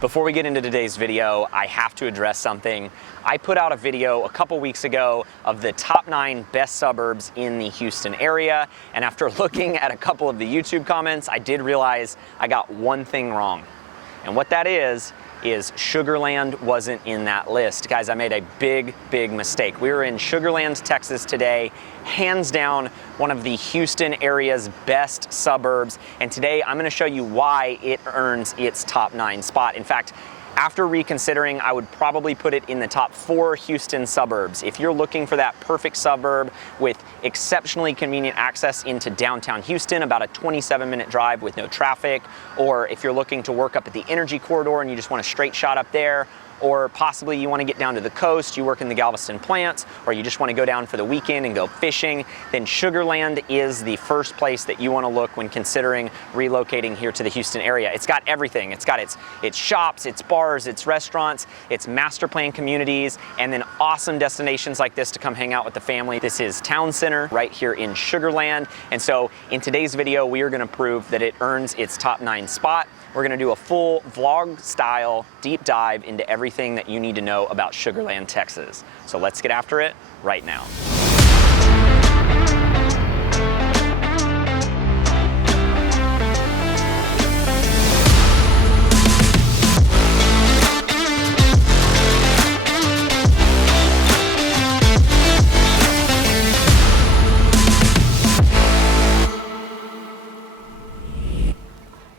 Before we get into today's video, I have to address something. I put out a video a couple weeks ago of the top 9 best suburbs in the Houston area, and after looking at a couple of the YouTube comments, I did realize I got one thing wrong. And what that is Sugar Land wasn't in that list. Guys, I made a big mistake. We were in Sugar Land, Texas today, hands down one of the Houston area's best suburbs, and today I'm gonna show you why it earns its top 9 spot. In fact, after reconsidering, I would probably put it in the top 4 Houston suburbs. If you're looking for that perfect suburb with exceptionally convenient access into downtown Houston, about a 27-minute drive with no traffic, or if you're looking to work up at the Energy Corridor and you just want a straight shot up there, or possibly you want to get down to the coast, you work in the Galveston plants, or you just want to go down for the weekend and go fishing, then Sugar Land is the first place that you want to look when considering relocating here to the Houston area. It's got everything. It's got its shops, its bars, its restaurants, its master plan communities, and then awesome destinations like this to come hang out with the family. This is Town Center right here in Sugar Land, and so in today's video we are going to prove that it earns its top 9 spot. We're going to do a full vlog style deep dive into everything that you need to know about Sugar Land, Texas. So let's get after it right now.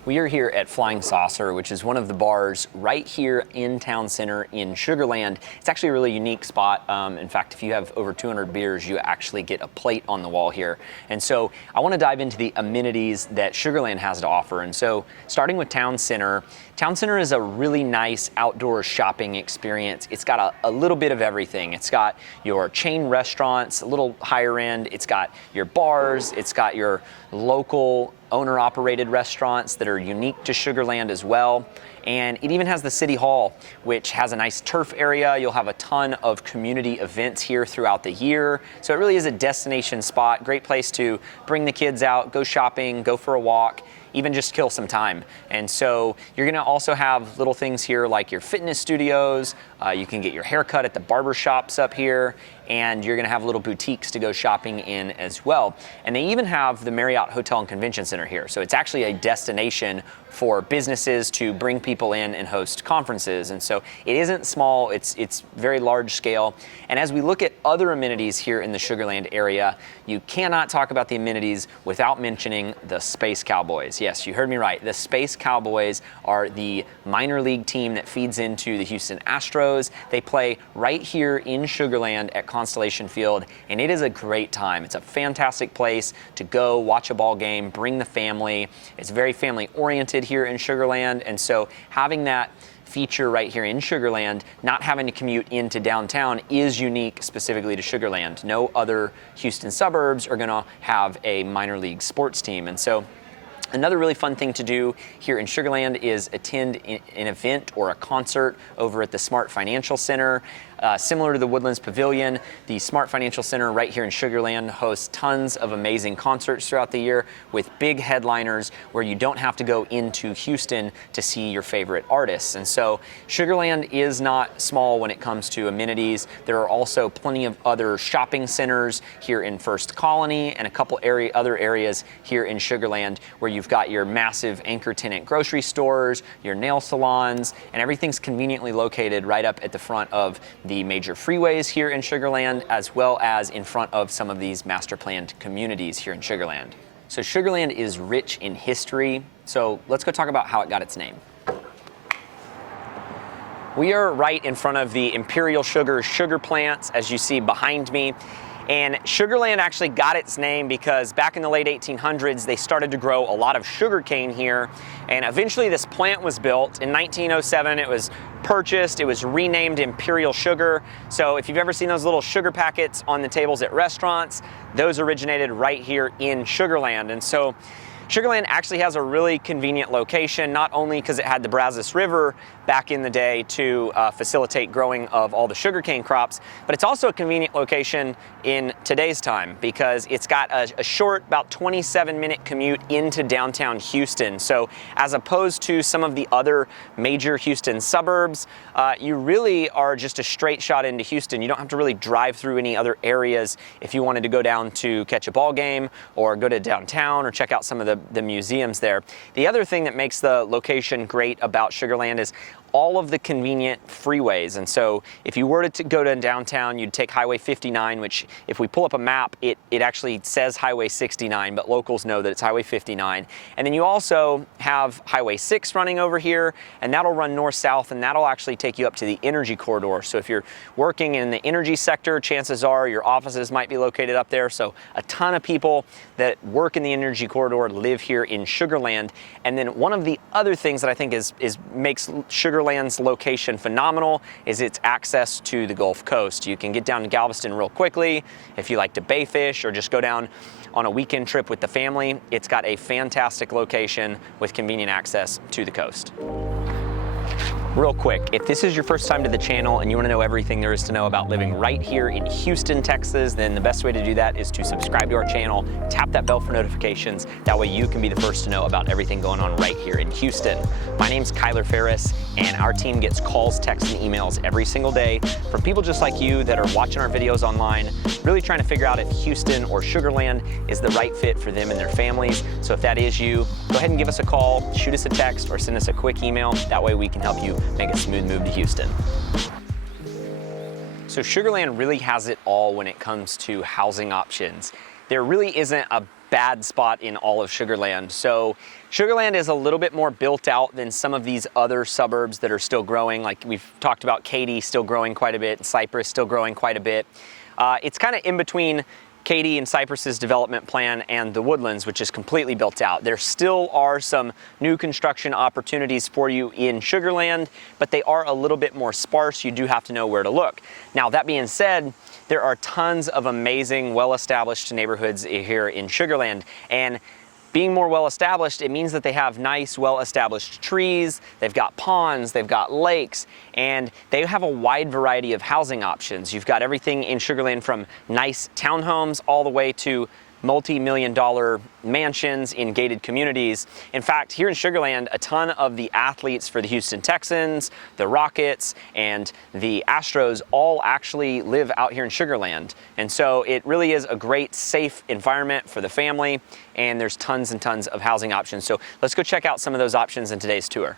We are here at Flying Saucer, which is one of the bars right here in Town Center in Sugar Land. It's actually a really unique spot. In fact, if you have over 200 beers, you actually get a plate on the wall here. And so I want to dive into the amenities that Sugar Land has to offer. And so starting with Town Center is a really nice outdoor shopping experience. It's got a little bit of everything. It's got your chain restaurants, a little higher end. It's got your bars. It's got your local owner-operated restaurants that are unique to Sugar Land as well. And it even has the City Hall, which has a nice turf area. You'll have a ton of community events here throughout the year. So it really is a destination spot, great place to bring the kids out, go shopping, go for a walk, even just kill some time. And so you're gonna also have little things here like your fitness studios, you can get your hair cut at the barber shops up here, and you're gonna have little boutiques to go shopping in as well. And they even have the Marriott Hotel and Convention Center here. So it's actually a destination for businesses to bring people in and host conferences. And so it isn't small, it's very large scale. And as we look at other amenities here in the Sugar Land area, you cannot talk about the amenities without mentioning the Space Cowboys. Yes, you heard me right. The Space Cowboys are the minor league team that feeds into the Houston Astros. They play right here in Sugar Land at Constellation Field, and it is a great time. It's a fantastic place to go watch a ball game, bring the family. It's very family oriented here in Sugar Land, and so having that feature right here in Sugar Land, not having to commute into downtown, is unique specifically to Sugar Land. No other Houston suburbs are gonna have a minor league sports team. And so another really fun thing to do here in Sugar Land is attend an event or a concert over at the Smart Financial Center. Similar to the Woodlands Pavilion, the Smart Financial Center right here in Sugar Land hosts tons of amazing concerts throughout the year with big headliners where you don't have to go into Houston to see your favorite artists. And so Sugar Land is not small when it comes to amenities. There are also plenty of other shopping centers here in First Colony and a couple other areas here in Sugar Land where you've got your massive anchor tenant grocery stores, your nail salons, and everything's conveniently located right up at the front of the major freeways here in Sugar Land, as well as in front of some of these master planned communities here in Sugar Land. So Sugar Land is rich in history, so let's go talk about how it got its name. We are right in front of the Imperial sugar plants, as you see behind me. And Sugar Land actually got its name because back in the late 1800s, they started to grow a lot of sugar cane here. And eventually this plant was built. In 1907, it was purchased, it was renamed Imperial Sugar. So if you've ever seen those little sugar packets on the tables at restaurants, those originated right here in Sugar Land. And so Sugarland actually has a really convenient location, not only because it had the Brazos River back in the day to facilitate growing of all the sugarcane crops, but it's also a convenient location in today's time because it's got a short, about 27-minute commute into downtown Houston. So as opposed to some of the other major Houston suburbs, you really are just a straight shot into Houston. You don't have to really drive through any other areas if you wanted to go down to catch a ball game or go to downtown or check out some of the museums there. The other thing that makes the location great about Sugarland is all of the convenient freeways. And so if you were to go to downtown, you'd take Highway 59, which if we pull up a map, it actually says Highway 69, but locals know that it's Highway 59. And then you also have Highway 6 running over here, and that'll run north-south, and that'll actually take you up to the energy corridor. So if you're working in the energy sector, chances are your offices might be located up there. So a ton of people that work in the energy corridor live here in Sugarland. And then one of the other things that I think makes Sugarland's location phenomenal is its access to the Gulf Coast. You can get down to Galveston real quickly if you like to bay fish or just go down on a weekend trip with the family. It's got a fantastic location with convenient access to the coast. Real quick, if this is your first time to the channel and you want to know everything there is to know about living right here in Houston, Texas, then the best way to do that is to subscribe to our channel, tap that bell for notifications. That way you can be the first to know about everything going on right here in Houston. My name's Ferris, and our team gets calls, texts, and emails every single day from people just like you that are watching our videos online, really trying to figure out if Houston or Sugarland is the right fit for them and their families. So if that is you, go ahead and give us a call, shoot us a text, or send us a quick email. That way we can help you make a smooth move to Houston. So Sugarland really has it all when it comes to housing options. There really isn't a bad spot in all of Sugarland. So Sugarland is a little bit more built out than some of these other suburbs that are still growing. Like we've talked about, Katy still growing quite a bit, and Cypress still growing quite a bit. It's kind of in between Katy and Cypress's development plan and the Woodlands, which is completely built out. There still are some new construction opportunities for you in Sugarland, but they are a little bit more sparse. You do have to know where to look. Now, that being said, there are tons of amazing, well-established neighborhoods here in Sugarland, and being more well-established, it means that they have nice, well-established trees, they've got ponds, they've got lakes, and they have a wide variety of housing options. You've got everything in Sugarland from nice townhomes all the way to multi-million-dollar mansions in gated communities. In fact, here in Sugarland, a ton of the athletes for the Houston Texans, the Rockets, and the Astros all actually live out here in Sugarland. And so it really is a great, safe environment for the family, and there's tons and tons of housing options. So let's go check out some of those options in today's tour.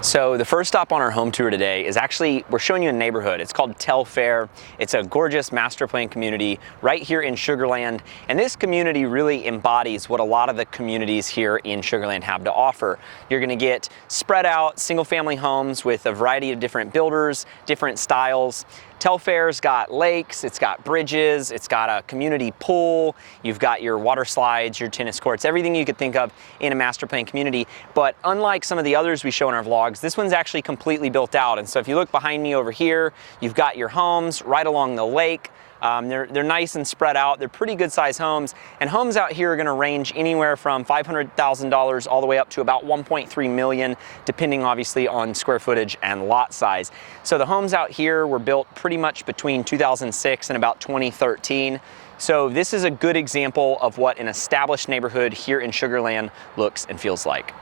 So the first stop on our home tour today is actually, we're showing you a neighborhood. It's called Telfair. It's a gorgeous master plan community right here in Sugarland. And this community really embodies what a lot of the communities here in Sugarland have to offer. You're gonna get spread out single family homes with a variety of different builders, different styles. Telfair's got lakes, it's got bridges, it's got a community pool, you've got your water slides, your tennis courts, everything you could think of in a master plan community. But unlike some of the others we show in our vlogs, this one's actually completely built out. And so if you look behind me over here, you've got your homes right along the lake. They're nice and spread out. They're pretty good sized homes. And homes out here are gonna range anywhere from $500,000 all the way up to about 1.3 million, depending obviously on square footage and lot size. So the homes out here were built pretty much between 2006 and about 2013. So this is a good example of what an established neighborhood here in Sugarland looks and feels like.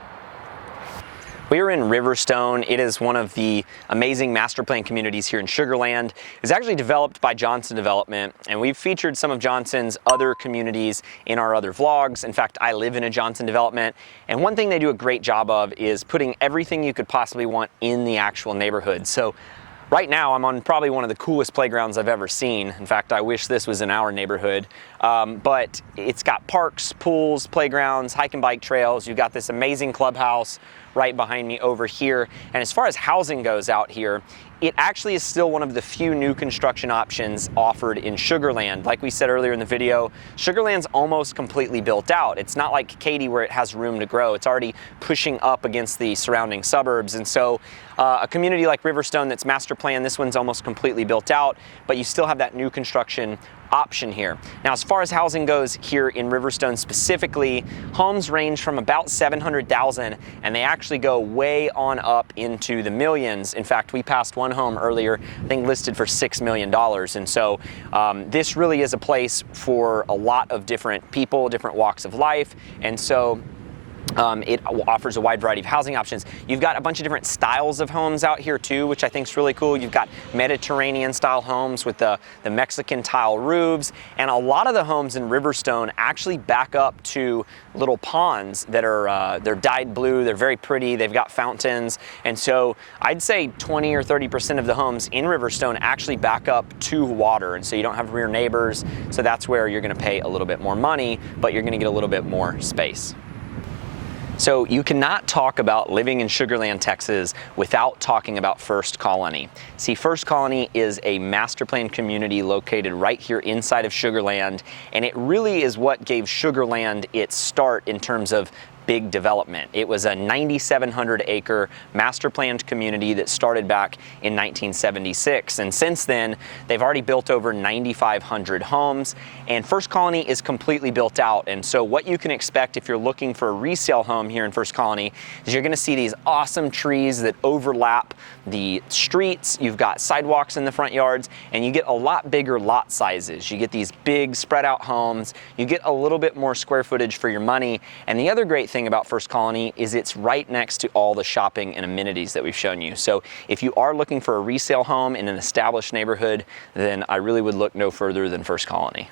We are in Riverstone. It is one of the amazing master plan communities here in Sugarland. It's actually developed by Johnson Development, and we've featured some of Johnson's other communities in our other vlogs. In fact, I live in a Johnson development, and one thing they do a great job of is putting everything you could possibly want in the actual neighborhood. So right now, I'm on probably one of the coolest playgrounds I've ever seen. In fact, I wish this was in our neighborhood. But it's got parks, pools, playgrounds, hike and bike trails. You've got this amazing clubhouse right behind me over here. And as far as housing goes out here, it actually is still one of the few new construction options offered in Sugarland. Like we said earlier in the video, Sugarland's almost completely built out. It's not like Katy where it has room to grow. It's already pushing up against the surrounding suburbs. And so a community like Riverstone that's master planned, this one's almost completely built out, but you still have that new construction option here. Now, as far as housing goes here in Riverstone specifically, homes range from about 700,000 and they actually go way on up into the millions. In fact, we passed one home earlier, I think listed for $6 million. And so this really is a place for a lot of different people, different walks of life. And so it offers a wide variety of housing options. You've got a bunch of different styles of homes out here too, which I think is really cool. You've got Mediterranean style homes with the Mexican tile roofs, and a lot of the homes in Riverstone actually back up to little ponds that are they're dyed blue. They're very pretty. They've got fountains, and so I'd say 20 or 30% of the homes in Riverstone actually back up to water, and so you don't have rear neighbors. So that's where you're going to pay a little bit more money, but you're going to get a little bit more space. So you cannot talk about living in Sugar Land, Texas without talking about First Colony. See, First Colony is a master plan community located right here inside of Sugar Land, and it really is what gave Sugar Land its start in terms of big development. It was a 9,700 acre master planned community that started back in 1976, and since then they've already built over 9,500 homes, and First Colony is completely built out. And so what you can expect if you're looking for a resale home here in First Colony is you're going to see these awesome trees that overlap the streets. You've got sidewalks in the front yards, and you get a lot bigger lot sizes. You get these big spread out homes. You get a little bit more square footage for your money. And the other great thing about First Colony is it's right next to all the shopping and amenities that we've shown you. So if you are looking for a resale home in an established neighborhood, then I really would look no further than First Colony.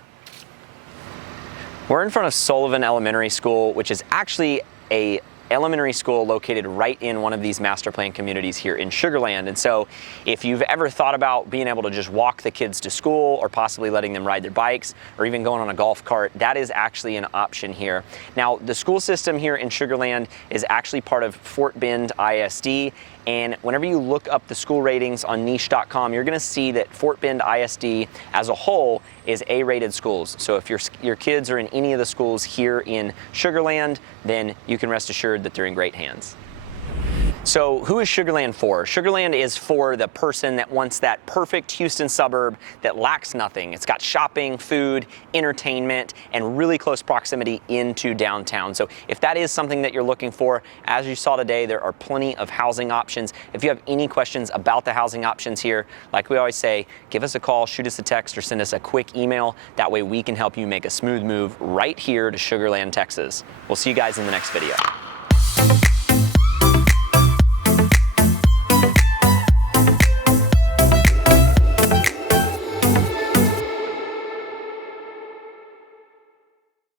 We're in front of Sullivan Elementary School, which is actually a elementary school located right in one of these master plan communities here in Sugar Land. And so if you've ever thought about being able to just walk the kids to school, or possibly letting them ride their bikes, or even going on a golf cart, that is actually an option here. Now, the school system here in Sugar Land is actually part of Fort Bend ISD, and whenever you look up the school ratings on niche.com, you're going to see that Fort Bend ISD as a whole is A-rated schools. So if your kids are in any of the schools here in Sugar Land, then you can rest assured that they're in great hands. So who is Sugar Land for? Sugar Land is for the person that wants that perfect Houston suburb that lacks nothing. It's got shopping, food, entertainment, and really close proximity into downtown. So if that is something that you're looking for, as you saw today, there are plenty of housing options. If you have any questions about the housing options here, like we always say, give us a call, shoot us a text, or send us a quick email. That way we can help you make a smooth move right here to Sugar Land, Texas. We'll see you guys in the next video.